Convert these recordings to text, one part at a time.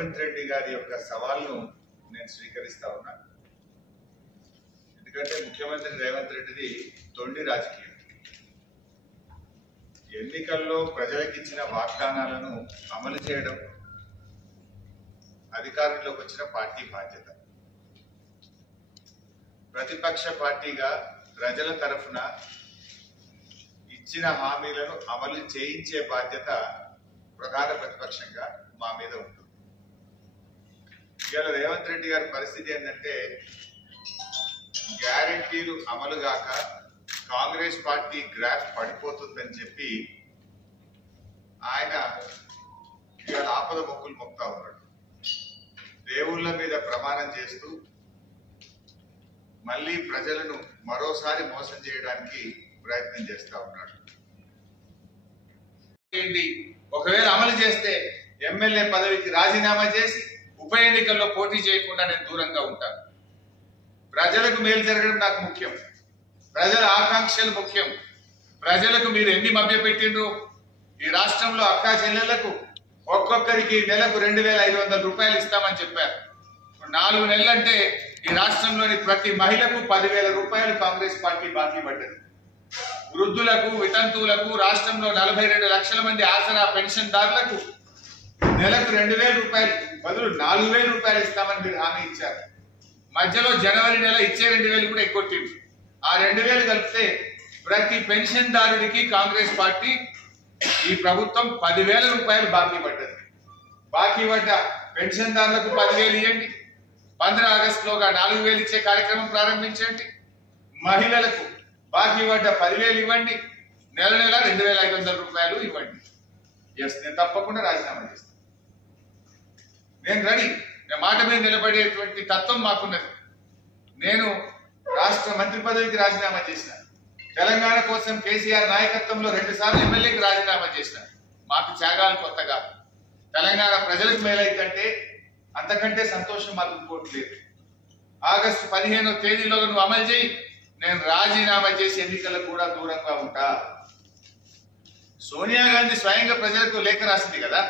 రేవంత్ రెడ్డి గారి యొక్క సవాల్ను నేను స్వీకరిస్తా ఉన్నా. ఎందుకంటే ముఖ్యమంత్రి రేవంత్ రెడ్డిది తొండి రాజకీయం. ఎన్నికల్లో ప్రజలకు ఇచ్చిన వాగ్దానాలను అమలు చేయడం అధికారంలోకి వచ్చిన పార్టీ బాధ్యత. ప్రతిపక్ష పార్టీగా ప్రజల తరఫున ఇచ్చిన హామీలను అమలు చేయించే బాధ్యత ప్రధాన ప్రతిపక్షంగా మా మీద ఉంటుంది. ఇవాళ రేవంత్ రెడ్డి గారి పరిస్థితి ఏంటంటే గ్యారెంటీలు అమలు కాక కాంగ్రెస్ పార్టీ గ్రాఫ్ పడిపోతుందని చెప్పి ఆయన ఇవాళ ఆపద మొక్కులు మొక్తా ఉన్నాడు. దేవుళ్ళ మీద ప్రమాణం చేస్తూ మళ్ళీ ప్రజలను మరోసారి మోసం చేయడానికి ప్రయత్నం చేస్తా ఉన్నాడు. ఒకవేళ అమలు చేస్తే ఎమ్మెల్యే పదవికి రాజీనామా చేసి ఉప ఎన్నికల్లో పోటీ చేయకుండా నేను దూరంగా ఉంటాను. ప్రజలకు మేలు జరగడం నాకు ముఖ్యం. ప్రజల ఆకాంక్షలు ముఖ్యం. ప్రజలకు మీరు ఎన్ని మభ్యపెట్టిండ్రు? ఈ రాష్ట్రంలో అక్కా చెల్లెళ్లకు ఒక్కొక్కరికి నెలకు 2,500 రూపాయలు ఇస్తామని చెప్పారు. 4 నెలలంటే ఈ రాష్ట్రంలోని ప్రతి మహిళకు 10,000 రూపాయలు కాంగ్రెస్ పార్టీ బాకీ పడ్డది. వృద్ధులకు, వితంతువులకు, రాష్ట్రంలో 42 లక్షల మంది ఆసరా పెన్షన్ దారులకు నెలకు 2,000 రూపాయలు బదులు 4,000 రూపాయలు ఇస్తామని మీరు హామీ ఇచ్చారు. మధ్యలో జనవరి నెల ఇచ్చే 2,000 కూడా ఎక్కొట్టింది. ఆ 2,000 కలిపితే ప్రతి పెన్షన్ దారుడికి కాంగ్రెస్ పార్టీ ఈ ప్రభుత్వం 10,000 రూపాయలు బాకీ పడ్డది. బాకీ పడ్డ పెన్షన్ దారులకు 10,000 ఇవ్వండి. 15 ఆగస్టులోగా 4,000 ఇచ్చే కార్యక్రమం ప్రారంభించండి. మహిళలకు బాకీ పడ్డ 10,000 ఇవ్వండి. నెల 2,500 రూపాయలు ఇవ్వండి. ఎస్, నేను తప్పకుండా రాజీనామా చేస్తాను. నేను రెడీ. నేను మాట మీద నిలబడేటువంటి తత్వం మాకున్నది. నేను రాష్ట్ర మంత్రి పదవికి రాజీనామా చేసిన. తెలంగాణ కోసం కేసీఆర్ నాయకత్వంలో 2 సార్లు ఎమ్మెల్యేకి రాజీనామా చేసిన. మాకు త్యాగాలు కొత్తగా. తెలంగాణ ప్రజలకు మేలైందంటే అంతకంటే సంతోషం మాకు ఇంకోట్లేదు. ఆగస్టు 15వ తేదీలో నువ్వు అమలు చేయి, నేను రాజీనామా చేసి ఎన్నికలకు కూడా దూరంగా ఉంటా. సోనియా గాంధీ స్వయంగా ప్రజలకు లేఖ రాసింది కదా.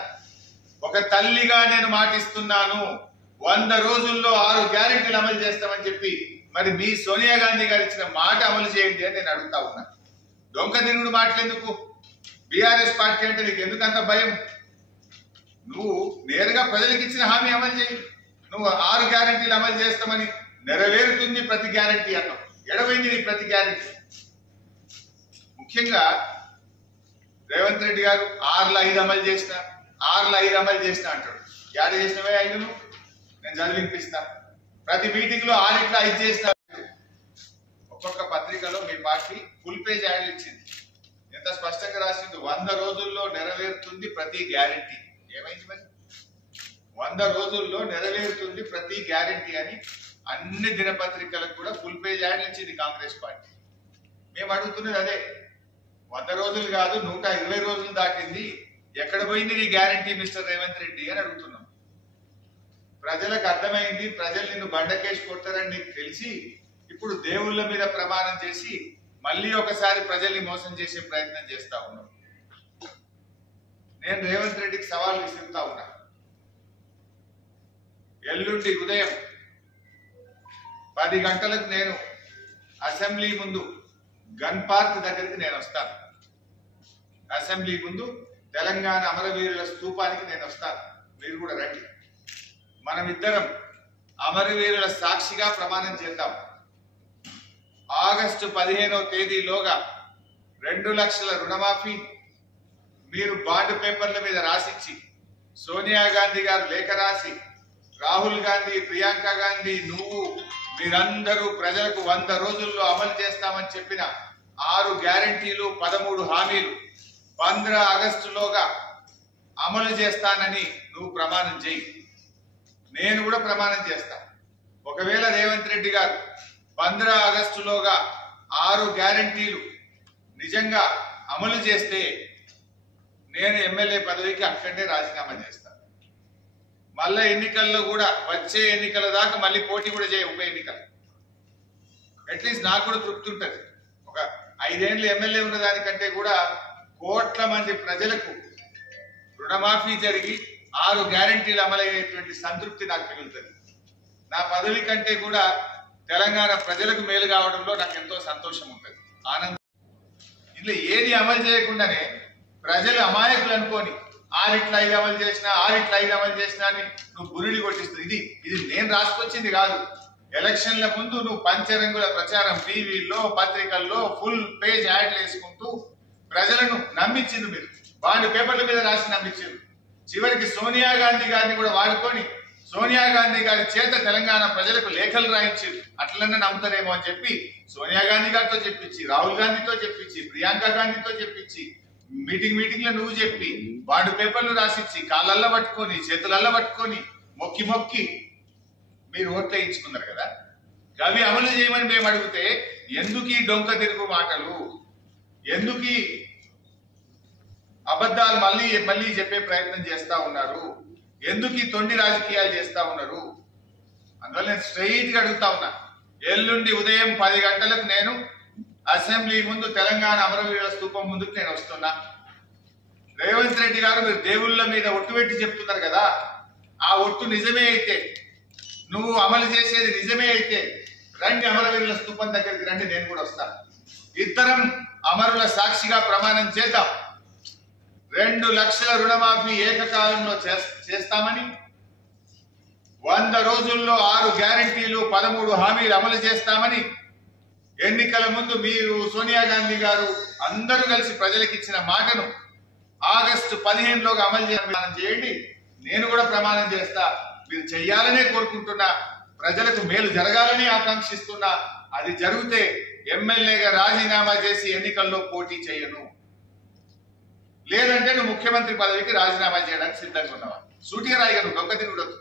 ఒక తల్లిగా నేను మాటిస్తున్నాను, 100 రోజుల్లో 6 గ్యారెంటీలు అమలు చేస్తామని చెప్పి. మరి మీ సోనియా గాంధీ గారు ఇచ్చిన మాట అమలు చేయండి అని నేను అడుగుతా ఉన్నా. దొంగ తిరుగుడు మాటలెందుకు? బీఆర్ఎస్ పార్టీ అంటే నీకు ఎందుకంత భయం? నువ్వు నేరుగా ప్రజలకు ఇచ్చిన హామీ అమలు చేయి. నువ్వు 6 గ్యారెంటీలు అమలు చేస్తామని నెరవేరుతుంది ప్రతి గ్యారెంటీ అన్నావు. ఎడవైంది నీ ప్రతి గ్యారెంటీ? ముఖ్యంగా రేవంత్ రెడ్డి గారు 6లో 5 అమలు చేసిన, 6లో 5 అమలు చేసిన అంటాడు. యాడ చేసినవే 5ను నేను చదివినిపిస్తా. ప్రతి మీటింగ్ లో 6లో 5 చేసిన. ఒక్కొక్క పత్రికలో మీ పార్టీ ఫుల్ పేజ్ యాడ్లు ఇచ్చింది. ఎంత స్పష్టంగా రాసింది? 100 రోజుల్లో నెరవేరుతుంది ప్రతి గ్యారెంటీ. ఏమైంది మరి? 100 రోజుల్లో నెరవేరుతుంది ప్రతి గ్యారెంటీ అని అన్ని దినపత్రికలకు కూడా ఫుల్ పేజ్ యాడ్లు ఇచ్చింది కాంగ్రెస్ పార్టీ. మేము అడుగుతున్నది అదే. 100 రోజులు కాదు, 120 రోజులు దాటింది. ఎక్కడ పోయింది నీ గ్యారెంటీ మిస్టర్ రేవంత్ రెడ్డి అని అడుగుతున్నాం. ప్రజలకు అర్థమైంది, ప్రజలు నిన్ను బండకేసి కొడతారని నీకు తెలిసి ఇప్పుడు దేవుళ్ళ మీద ప్రమాణం చేసి మళ్ళీ ఒకసారి ప్రజల్ని మోసం చేసే ప్రయత్నం చేస్తా ఉన్నాం. నేను రేవంత్ రెడ్డికి సవాల్ విసురుతా ఉన్నా. ఎల్లుండి ఉదయం 10 గంటలకు నేను అసెంబ్లీ ముందు గన్ పార్క్ దగ్గరికి నేను వస్తాను. అసెంబ్లీ ముందు తెలంగాణ అమరవీరుల స్తూపానికి నేను వస్తాను. మీరు కూడా రండి. మనమిద్దరం అమరవీరుల సాక్షిగా ప్రమాణం చేద్దాం. ఆగస్టు 15వ తేదీలోగా 2 లక్షల రుణమాఫీ మీరు బాండ్ పేపర్ల మీద రాసిచ్చి, సోనియా గాంధీ గారు లేఖ రాసి, రాహుల్ గాంధీ, ప్రియాంక గాంధీ, నువ్వు మీరందరూ ప్రజలకు 100 రోజుల్లో అమలు చేస్తామని చెప్పిన 6 గ్యారెంటీలు, 13 హామీలు 15 ఆగస్టులోగా అమలు చేస్తానని నువ్వు ప్రమాణం చేయి. నేను కూడా ప్రమాణం చేస్తా. ఒకవేళ రేవంత్ రెడ్డి గారు 15 ఆగస్టులోగా 6 గ్యారెంటీలు నిజంగా అమలు చేస్తే నేను ఎమ్మెల్యే పదవికి అక్కడే రాజీనామా చేస్తాను. మళ్ళా ఎన్నికల్లో కూడా వచ్చే ఎన్నికల దాకా మళ్ళీ పోటీ కూడా చేయ ఉప ఎన్నికలు. అట్లీస్ట్ నాకు కూడా తృప్తి ఉంటుంది. ఒక 5 ఏళ్ళు ఎమ్మెల్యే ఉన్న దానికంటే కూడా కోట్ల మంది ప్రజలకు రుణమాఫీ జరిగి 6 గ్యారెంటీలు అమలయ్యేటువంటి సంతృప్తి నాకు మిగులుతుంది. నా పదవి కంటే కూడా తెలంగాణ ప్రజలకు మేలు కావడంలో నాకు ఎంతో సంతోషం ఉంటుంది, ఆనందం. ఇట్లా ఏది అమలు చేయకుండానే ప్రజలు అమాయకులు అనుకోని 6 ఇట్లా 5 అమలు చేసినా 6 ఇట్లా 5 అమలు చేసినా అని నువ్వు బురిడి కొట్టిస్తుంది. ఇది నేను రాసుకొచ్చింది కాదు. ఎలక్షన్ల ముందు నువ్వు పంచరంగుల ప్రచారం టీవీల్లో పత్రికల్లో ఫుల్ పేజ్ యాడ్లు వేసుకుంటూ ప్రజలను నమ్మించింది. మీరు బాండ్ పేపర్ల మీద రాసి నమ్మించారు. చివరికి సోనియా గాంధీ గారిని కూడా వాడుకొని సోనియా గాంధీ గారి చేత తెలంగాణ ప్రజలకు లేఖలు రాయించారు. అట్లన్నా నమ్ముతారేమో అని చెప్పి సోనియా గాంధీ గారితో చెప్పించి, రాహుల్ గాంధీతో చెప్పించి, ప్రియాంక గాంధీతో చెప్పించి, మీటింగ్లో నువ్వు చెప్పి బాండ్ పేపర్లు రాసిచ్చి కాళ్ళల్లో పట్టుకొని చేతులల్లో పట్టుకొని మొక్కి మొక్కి మీరు ఓట్లు వేయించుకున్నారు కదా. అవి అమలు చేయమని మేము అడిగితే ఎందుకు ఈ డొంక తిరుగు మాటలు, ఎందుకు ఈ అబద్ధాలు మళ్ళీ మళ్ళీ చెప్పే ప్రయత్నం చేస్తా ఉన్నారు, ఎందుకు ఈ తొండి రాజకీయాలు చేస్తా ఉన్నారు? అందువల్ల నేను స్ట్రైట్ గా అడుగుతా ఉన్నా. ఎల్లుండి ఉదయం 10 గంటలకు నేను అసెంబ్లీ ముందు తెలంగాణ అమరవీరుల స్తూపం ముందుకు నేను వస్తున్నా. రేవంత్ రెడ్డి గారు మీరు దేవుళ్ళ మీద ఒట్టు పెట్టి చెప్తున్నారు కదా, ఆ ఒట్టు నిజమే అయితే, నువ్వు అమలు చేసేది నిజమే అయితే రండి, అమరవీరుల స్తూపం దగ్గరికి రండి, నేను కూడా వస్తా. ఇద్దరం అమరుల సాక్షిగా ప్రమాణం చేద్దాం. 2 లక్షల రుణమాఫీ ఏకకాలంలో చేస్తామని, 100 రోజుల్లో 6 గ్యారెంటీలు 13 హామీలు అమలు చేస్తామని ఎన్నికల ముందు మీరు సోనియా గాంధీ గారు అందరూ కలిసి ప్రజలకు ఇచ్చిన మాటను ఆగస్టు 15లోగా అమలు చేయండి. నేను కూడా ప్రమాణం చేస్తా. మీరు చెయ్యాలనే కోరుకుంటున్నా, ప్రజలకు మేలు జరగాలని ఆకాంక్షిస్తున్నా. అది జరిగితే ఎమ్మెల్యేగా రాజీనామా చేసి ఎన్నికల్లో పోటీ చేయను, లేదంటే నువ్వు ముఖ్యమంత్రి పదవికి రాజీనామా చేయడానికి సిద్ధంగా ఉన్నావా? సూటిగా రాయిగా, నువ్వు డొక్క తిరుగుడొద్దు.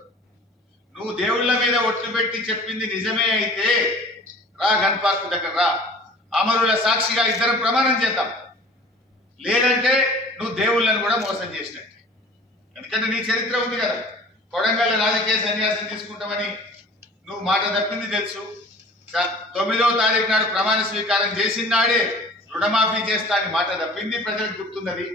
నువ్వు దేవుళ్ళ మీద ఒట్లు పెట్టి చెప్పింది నిజమే అయితే రా, గన్ పార్క్ దగ్గర రా, అమరుల సాక్షిగా ఇద్దరం ప్రమాణం చేద్దాం. లేదంటే నువ్వు దేవుళ్ళని కూడా మోసం చేసినట్టు. ఎందుకంటే నీ చరిత్ర ఉంది కదా, కొడంగల్ రాజకీయ సన్యాసం తీసుకుంటామని నువ్వు మాట తప్పింది తెలుసు. 9వ తారీఖు నాడు ప్రమాణ స్వీకారం చేసిన నాడే రుణమాఫీ చేస్తా అని మాట తప్పింది ప్రజలకు గుర్తున్నది.